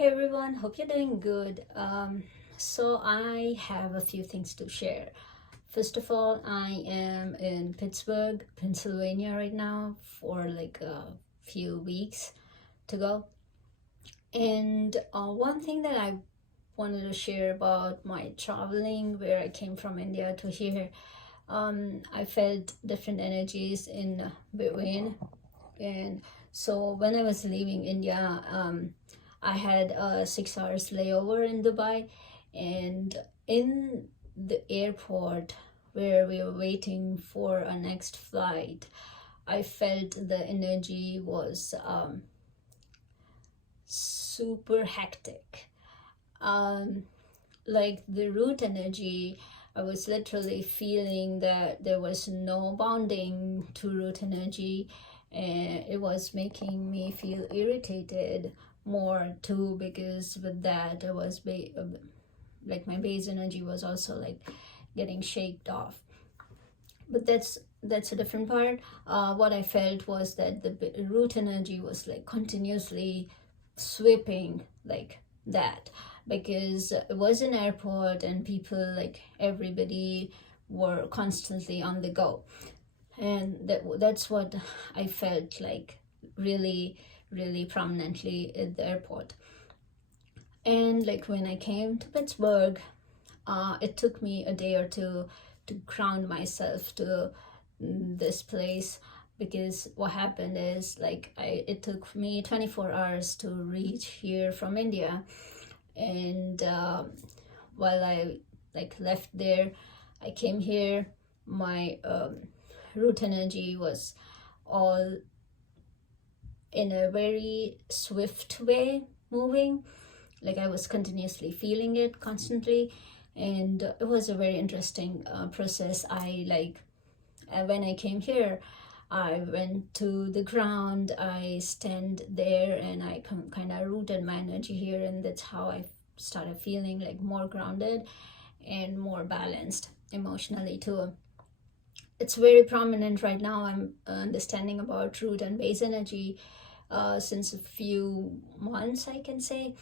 Hey everyone, hope you're doing good. So I have a few things to share. First of all, I am in Pittsburgh, Pennsylvania right now for like a few weeks to go. And one thing that I wanted to share about my traveling, where I came from India to here, I felt different energies in between. And so when I was leaving India, I had a 6 hours layover in Dubai, and in the airport where we were waiting for our next flight, I felt the energy was super hectic. Um, like the root energy, I was literally feeling that there was no bounding to root energy, and it was making me feel irritated more too, because with that I was like my base energy was also like getting shaked off. But that's a different part. What I felt was that the root energy was like continuously sweeping like that, because it was an airport and people, like everybody, were constantly on the go, and that's what I felt like really really prominently at the airport. And like when I came to Pittsburgh, it took me a day or two to ground myself to this place, because what happened is like it took me 24 hours to reach here from India. And while I like left there, I came here, my root energy was all in a very swift way moving, like I was continuously feeling it constantly. And it was a very interesting process. I like when I came here, I went to the ground, I stand there, and I kind of rooted my energy here, and that's how I started feeling like more grounded and more balanced emotionally too. It's very prominent right now. I'm understanding about root and base energy since a few months, I can say,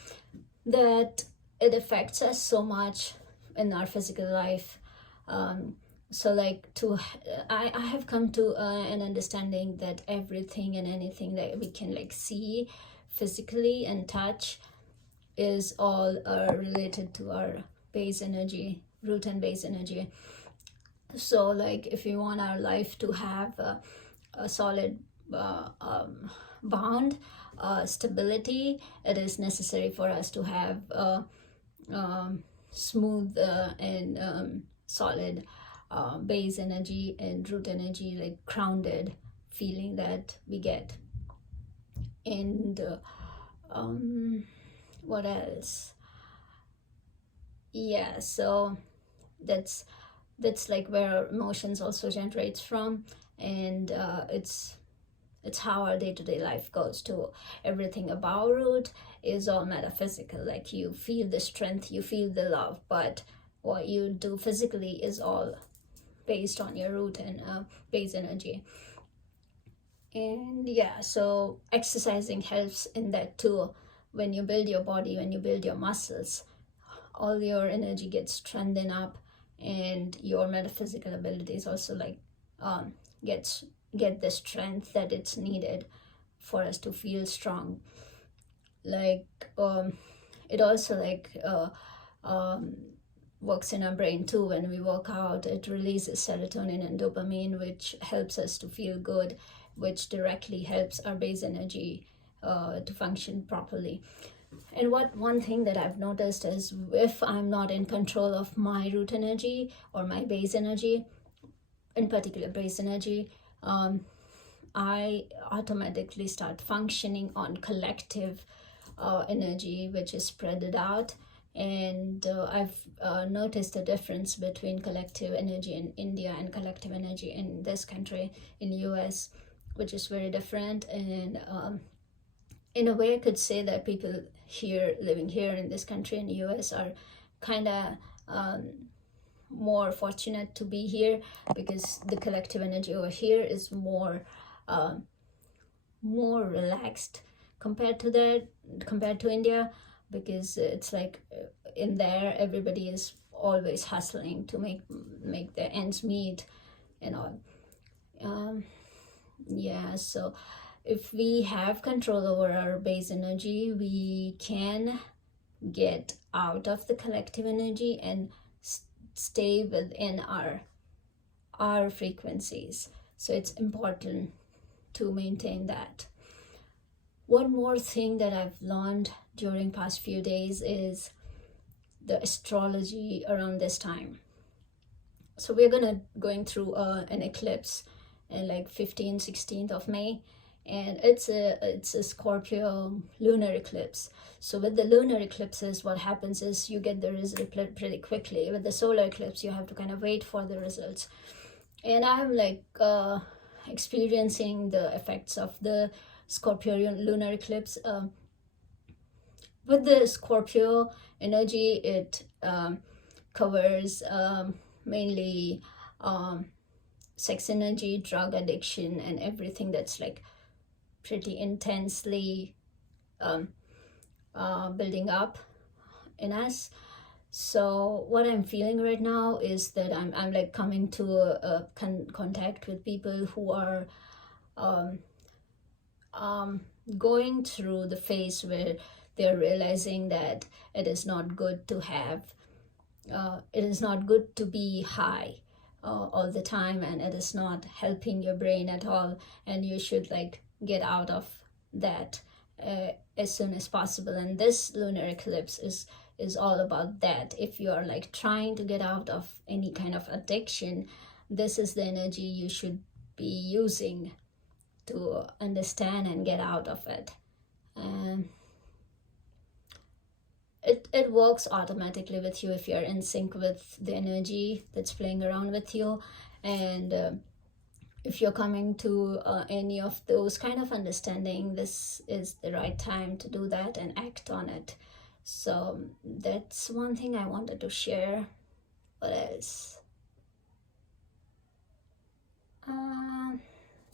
that it affects us so much in our physical life. So like I have come to an understanding that everything and anything that we can like see physically and touch is all related to our base energy, root and base energy. So like if we want our life to have a solid bound, stability, it is necessary for us to have smooth and solid base energy and root energy, like grounded feeling that we get. And what else? Yeah, so that's like where our emotions also generates from. And it's how our day-to-day life goes too. Everything about root is all metaphysical, like you feel the strength, you feel the love, but what you do physically is all based on your root and base energy. And yeah, so exercising helps in that too. When you build your body, when you build your muscles, all your energy gets strengthened up, and your metaphysical abilities also like get the strength that it's needed for us to feel strong. Like it also like works in our brain too. When we work out, it releases serotonin and dopamine, which helps us to feel good, which directly helps our base energy to function properly. And one thing that I've noticed is, if I'm not in control of my root energy or my base energy, in particular base energy, I automatically start functioning on collective energy, which is spread out. And I've noticed the difference between collective energy in India and collective energy in this country, in US, which is very different. And in a way, I could say that people here, living here in this country in the US, are kind of more fortunate to be here, because the collective energy over here is more relaxed compared to India. because it's like in there everybody is always hustling to make their ends meet and all. Yeah, so if we have control over our base energy, we can get out of the collective energy and stay within our frequencies. So it's important to maintain that. One more thing that I've learned during past few days is the astrology around this time. So we're going through an eclipse in like 15th 16th of May, and it's a Scorpio lunar eclipse. So with the lunar eclipses, what happens is you get the result pretty quickly. With the solar eclipse, you have to kind of wait for the results. And I'm like experiencing the effects of the Scorpio lunar eclipse. With the Scorpio energy, it covers mainly sex energy, drug addiction, and everything that's like pretty intensely building up in us. So what I'm feeling right now is that I'm like coming to a contact with people who are going through the phase where they're realizing that it is not good to have it is not good to be high all the time, and it is not helping your brain at all, and you should like get out of that as soon as possible. And this lunar eclipse is all about that. If you are like trying to get out of any kind of addiction, this is the energy you should be using to understand and get out of it. It works automatically with you if you're in sync with the energy that's playing around with you. And if you're coming to any of those kind of understanding, this is the right time to do that and act on it. So that's one thing I wanted to share. What else?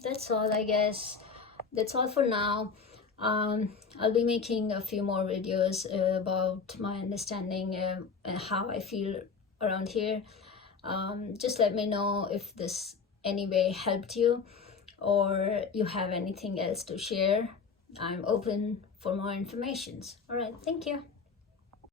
That's all, I guess. That's all for now. I'll be making a few more videos about my understanding and how I feel around here. Just let me know if this anyway helped you or you have anything else to share. I'm open for more information. All right, thank you.